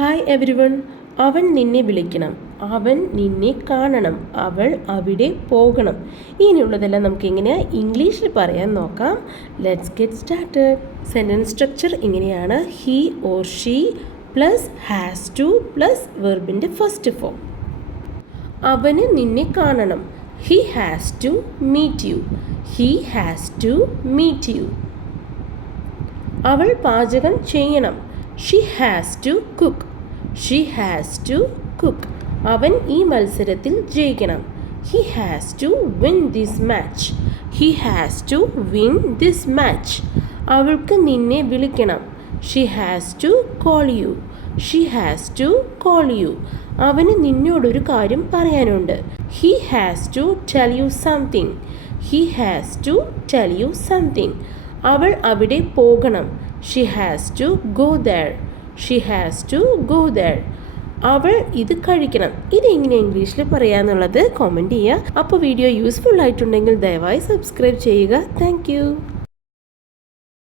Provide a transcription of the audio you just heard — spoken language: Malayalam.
Hi everyone. അവൻ നിന്നെ വിളിക്കണം, അവൻ നിന്നെ കാണണം, അവൾ അവിടെ പോകണം. ഇങ്ങനെയുള്ളതെല്ലാം നമുക്ക് എങ്ങനെയാണ് ഇംഗ്ലീഷിൽ പറയാൻ നോക്കാം. Let's get started. Sentence structure ഇങ്ങനെയാണ്: he or she plus has to plus വെർബിൻ്റെ ഫസ്റ്റ് ഫോം. അവന് നിന്നെ കാണണം. He has to meet you. He has to meet you. അവൾ പാചകം ചെയ്യണം. She has to cook. She has to cook. അവൻ ഈ മത്സരത്തിൽ ജയിക്കണം. He has to win this match. He has to win this match. അവൾക്ക് നിന്നെ വിളിക്കണം. She has to call you. She has to call you. അവന് നിന്നോടൊരു കാര്യം പറയാനുണ്ട്. He has to tell you something. He has to tell you something. അവൾ അവിടെ പോകണം. She has to go there. She has to go there. അവൾ ഇത് കഴിക്കണം. ഇതെങ്ങനെ ഇംഗ്ലീഷിൽ പറയാന്നുള്ളത് കമൻറ്റ് ചെയ്യുക. അപ്പോൾ വീഡിയോ യൂസ്ഫുൾ ആയിട്ടുണ്ടെങ്കിൽ ദയവായി സബ്സ്ക്രൈബ് ചെയ്യുക. താങ്ക്